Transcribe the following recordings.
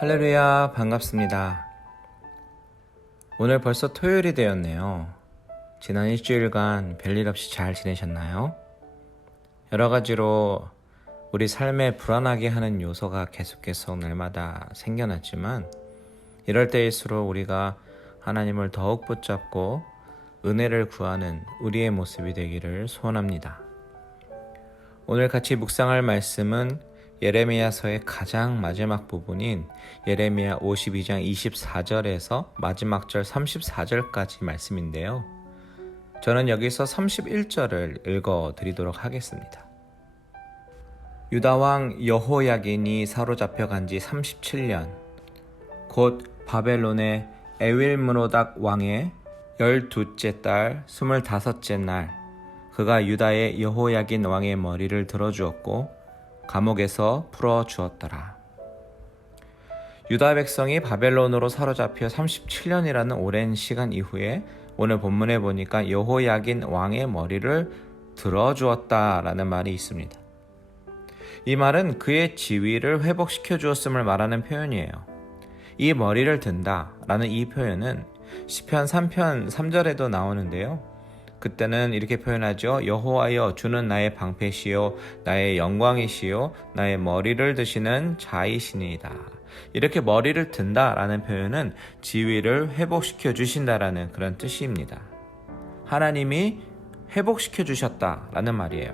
할렐루야, 반갑습니다. 오늘 벌써 토요일이 되었네요. 지난 일주일간 별일 없이 잘 지내셨나요? 여러 가지로 우리 삶에 불안하게 하는 요소가 계속 날마다 생겨났지만 이럴 때일수록 우리가 하나님을 더욱 붙잡고 은혜를 구하는 우리의 모습이 되기를 소원합니다. 오늘 같이 묵상할 말씀은 예레미야서의 가장 마지막 부분인 예레미야 52장 24절에서 마지막 절 34절까지 말씀인데요. 저는 여기서 31절을 읽어드리도록 하겠습니다. 유다왕 여호야긴이 사로잡혀간 지 37년, 곧 바벨론의 에윌므로닥 왕의 12째 달 25째 날, 그가 유다의 여호야긴 왕의 머리를 들어주었고 감옥에서 풀어주었더라. 유다 백성이 바벨론으로 사로잡혀 37년이라는 오랜 시간 이후에 오늘 본문에 보니까 여호야긴 왕의 머리를 들어주었다라는 말이 있습니다. 이 말은 그의 지위를 회복시켜 주었음을 말하는 표현이에요. 이 머리를 든다라는 이 표현은 시편 3편 3절에도 나오는데요. 그때는 이렇게 표현하죠. 여호와여, 주는 나의 방패시요 나의 영광이시요 나의 머리를 드시는 자이시니이다. 이렇게 머리를 든다라는 표현은 지위를 회복시켜 주신다라는 그런 뜻입니다. 하나님이 회복시켜 주셨다라는 말이에요.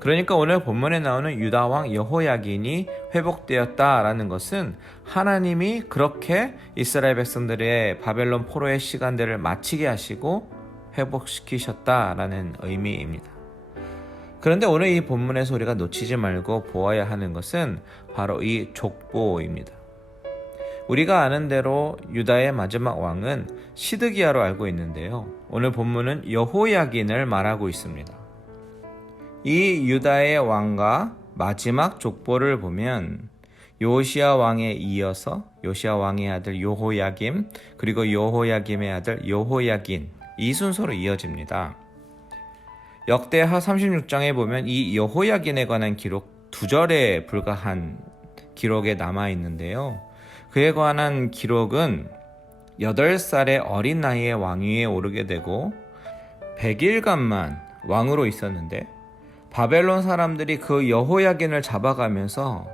그러니까 오늘 본문에 나오는 유다왕 여호야긴이 회복되었다라는 것은 하나님이 그렇게 이스라엘 백성들의 바벨론 포로의 시간들을 마치게 하시고 회복시키셨다라는 의미입니다. 그런데 오늘 이 본문에서 우리가 놓치지 말고 보아야 하는 것은 바로 이 족보입니다. 우리가 아는 대로 유다의 마지막 왕은 시드기야로 알고 있는데요. 오늘 본문은 여호야긴을 말하고 있습니다. 이 유다의 왕과 마지막 족보를 보면 요시야 왕에 이어서 요시야 왕의 아들 여호야김, 그리고 여호야김의 아들 여호야긴, 이 순서로 이어집니다. 역대하 36장에 보면 이 여호야긴에 관한 기록 2절에 불과한 기록에 남아 있는데요. 그에 관한 기록은 8살의 어린 나이에 왕위에 오르게 되고 100일간만 왕으로 있었는데 바벨론 사람들이 그 여호야긴을 잡아가면서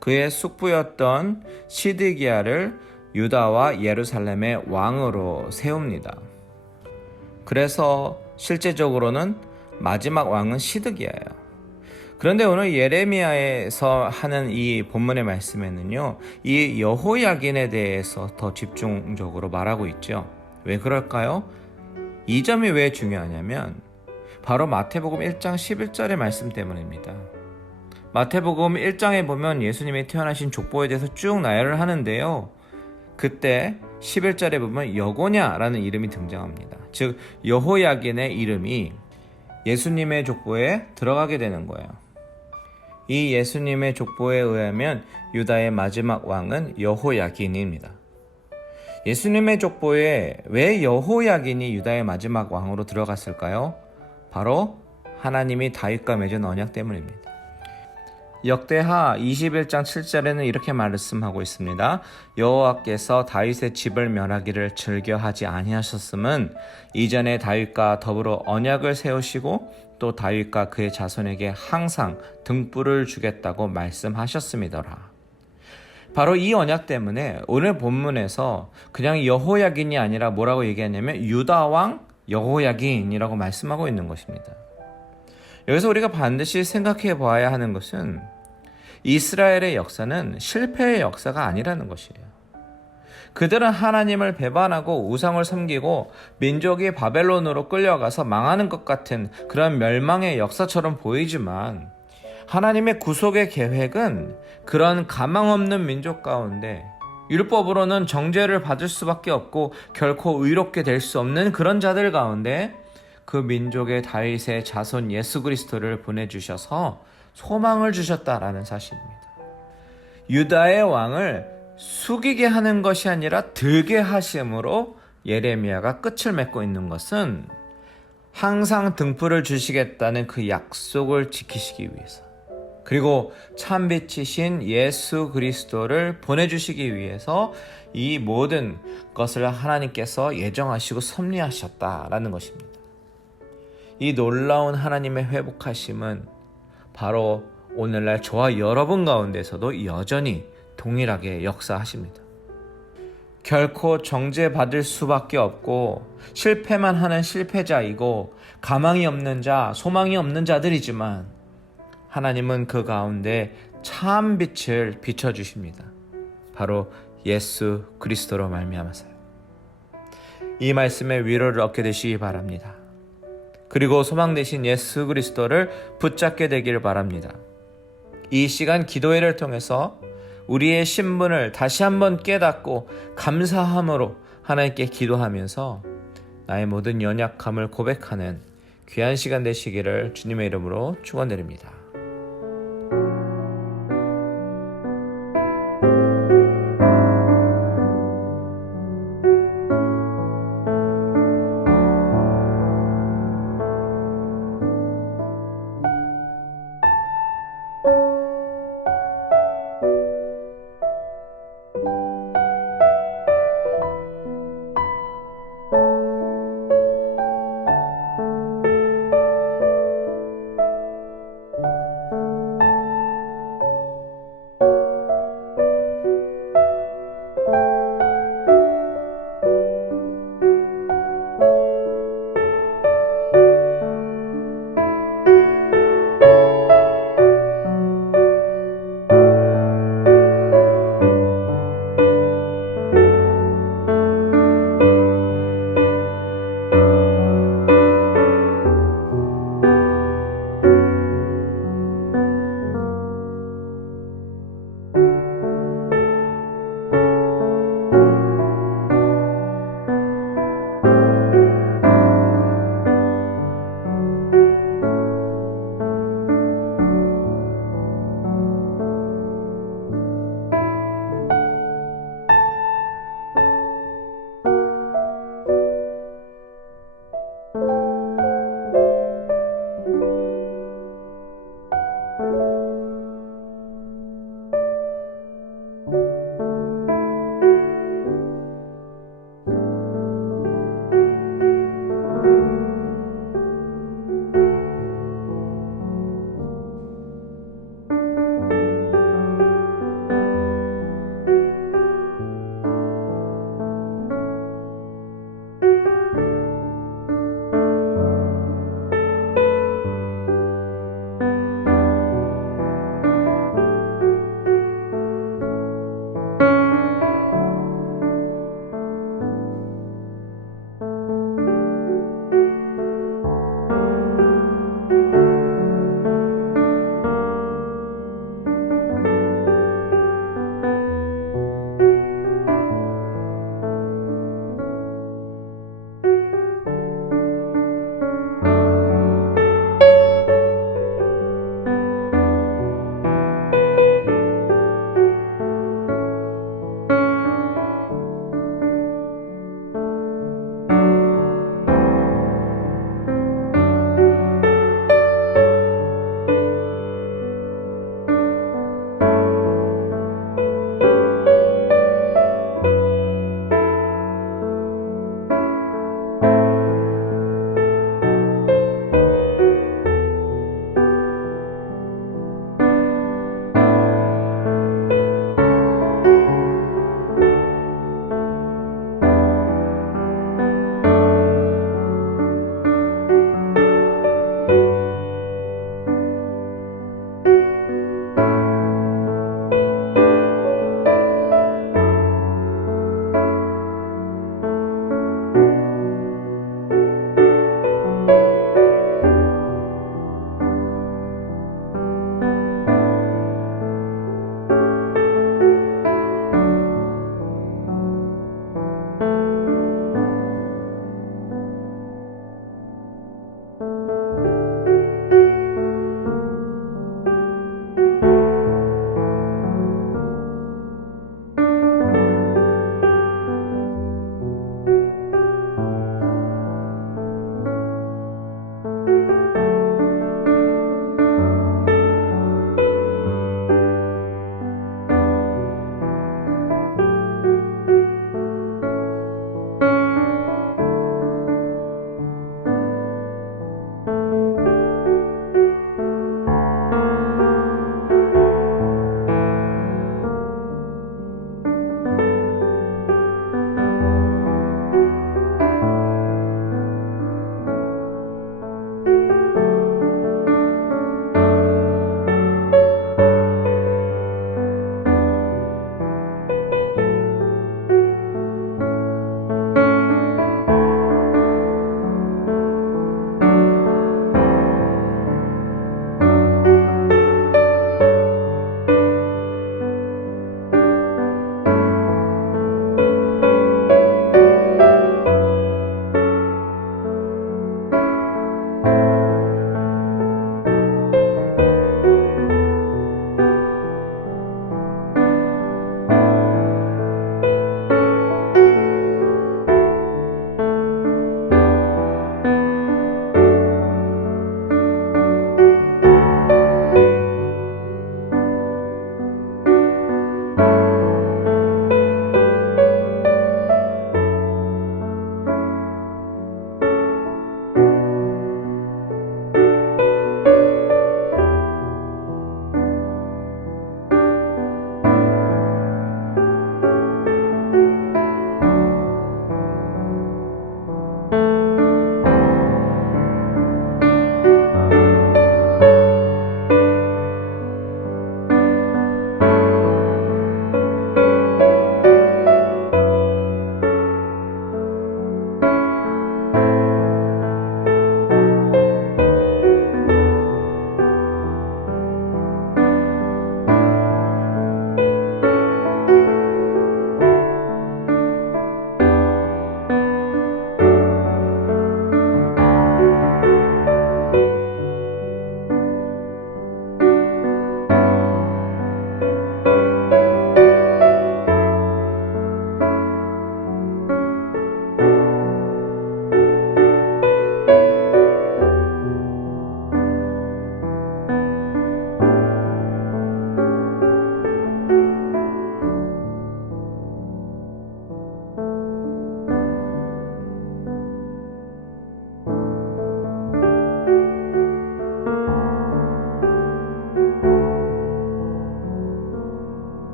그의 숙부였던 시드기야를 유다와 예루살렘의 왕으로 세웁니다. 그래서 실제적으로는 마지막 왕은 시드기야예요. 그런데 오늘 예레미야에서 하는 이 본문의 말씀에는요, 이 여호야긴에 대해서 더 집중적으로 말하고 있죠. 왜 그럴까요? 이 점이 왜 중요하냐면 바로 마태복음 1장 11절의 말씀 때문입니다. 마태복음 1장에 보면 예수님이 태어나신 족보에 대해서 쭉 나열을 하는데요. 그때 11절에 보면 여고냐라는 이름이 등장합니다. 즉 여호야긴의 이름이 예수님의 족보에 들어가게 되는 거예요. 이 예수님의 족보에 의하면 유다의 마지막 왕은 여호야긴입니다. 예수님의 족보에 왜 여호야긴이 유다의 마지막 왕으로 들어갔을까요? 바로 하나님이 다윗과 맺은 언약 때문입니다. 역대하 21장 7절에는 이렇게 말씀하고 있습니다. 여호와께서 다윗의 집을 멸하기를 즐겨하지 아니하셨음은 이전에 다윗과 더불어 언약을 세우시고 또 다윗과 그의 자손에게 항상 등불을 주겠다고 말씀하셨음이더라. 바로 이 언약 때문에 오늘 본문에서 그냥 여호야긴이 아니라 뭐라고 얘기하냐면 유다왕 여호야긴이라고 말씀하고 있는 것입니다. 여기서 우리가 반드시 생각해 봐야 하는 것은 이스라엘의 역사는 실패의 역사가 아니라는 것이에요. 그들은 하나님을 배반하고 우상을 섬기고 민족이 바벨론으로 끌려가서 망하는 것 같은 그런 멸망의 역사처럼 보이지만 하나님의 구속의 계획은 그런 가망 없는 민족 가운데 율법으로는 정죄를 받을 수밖에 없고 결코 의롭게 될 수 없는 그런 자들 가운데 그 민족의 다윗의 자손 예수 그리스도를 보내주셔서 소망을 주셨다라는 사실입니다. 유다의 왕을 숙이게 하는 것이 아니라 들게 하심으로 예레미야가 끝을 맺고 있는 것은 항상 등불을 주시겠다는 그 약속을 지키시기 위해서, 그리고 참빛이신 예수 그리스도를 보내주시기 위해서 이 모든 것을 하나님께서 예정하시고 섭리하셨다라는 것입니다. 이 놀라운 하나님의 회복하심은 바로 오늘날 저와 여러분 가운데서도 여전히 동일하게 역사하십니다. 결코 정죄받을 수밖에 없고 실패만 하는 실패자이고 가망이 없는 자, 소망이 없는 자들이지만 하나님은 그 가운데 참 빛을 비춰주십니다. 바로 예수 그리스도로 말미암아서요. 이 말씀에 위로를 얻게 되시기 바랍니다. 그리고 소망 되신 예수 그리스도를 붙잡게 되기를 바랍니다. 이 시간 기도회를 통해서 우리의 신분을 다시 한번 깨닫고 감사함으로 하나님께 기도하면서 나의 모든 연약함을 고백하는 귀한 시간 되시기를 주님의 이름으로 축원드립니다.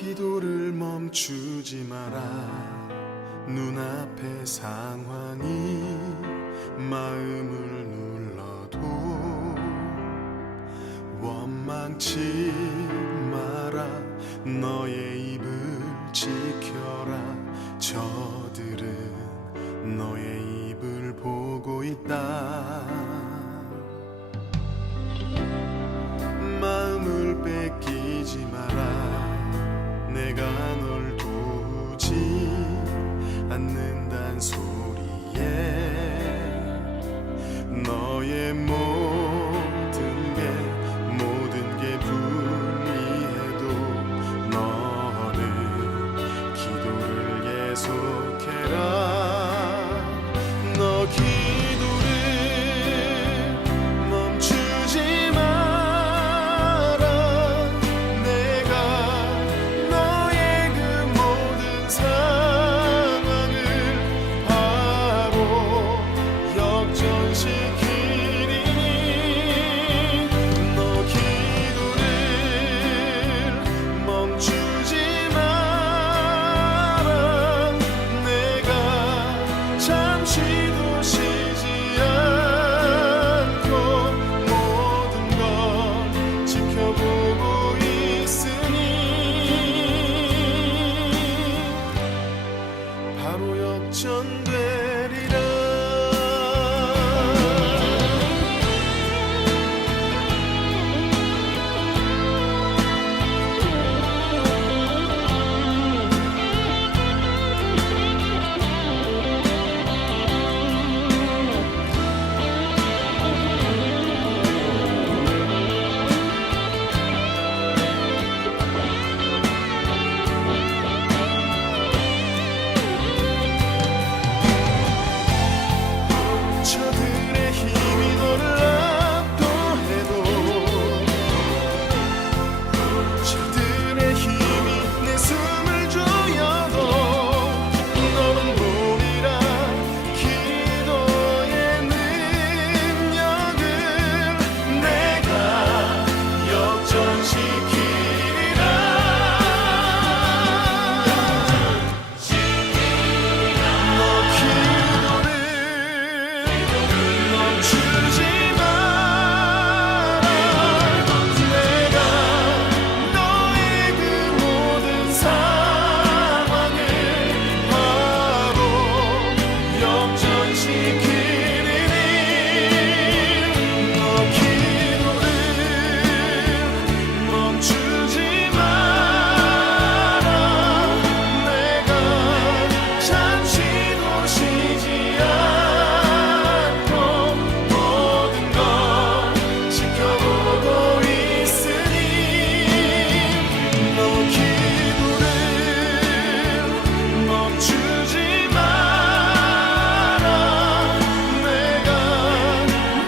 기도를 멈추지 마라. 눈앞의 상황이 마음을 눌러도 원망치 마라. 너의 입을 지켜라. 저들은 너의 입을 보고 있다. 마음을 뺏기지 마라. 내가 널 도우지 않는단 소리에 너의 모든 게 불리해도 너는 기도를 계속해라. 너 기도를 멈추지 마라. 내가 너의 그 모든 상황을 바로 역전시키리니 너 기도를 멈추지 마라. 내가 잠시도 쉬지 않고 모든 걸 지켜보고 있으니 바로 역전되리라. 저들의 힘이 너를 압도해도 저들의 힘이 내 숨을 조여도 너는 보리라. 기도의 능력을 내가 역전시키리라. 너 기도를 멈추지 마라. 내가 너의 그 모든 상황을 바로 역전시키리니 너 기도를 멈추지 마라. 내가 잠시도 쉬지 않고 모든 걸 지켜보고 있으니 너 기도를 멈추지 마라. 내가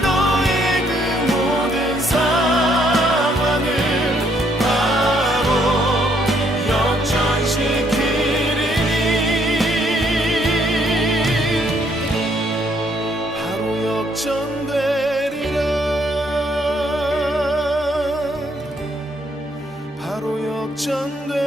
너의 그 모든 상황을 바로 역전시키리니 바로 역전되리라. 바로 역전되리라.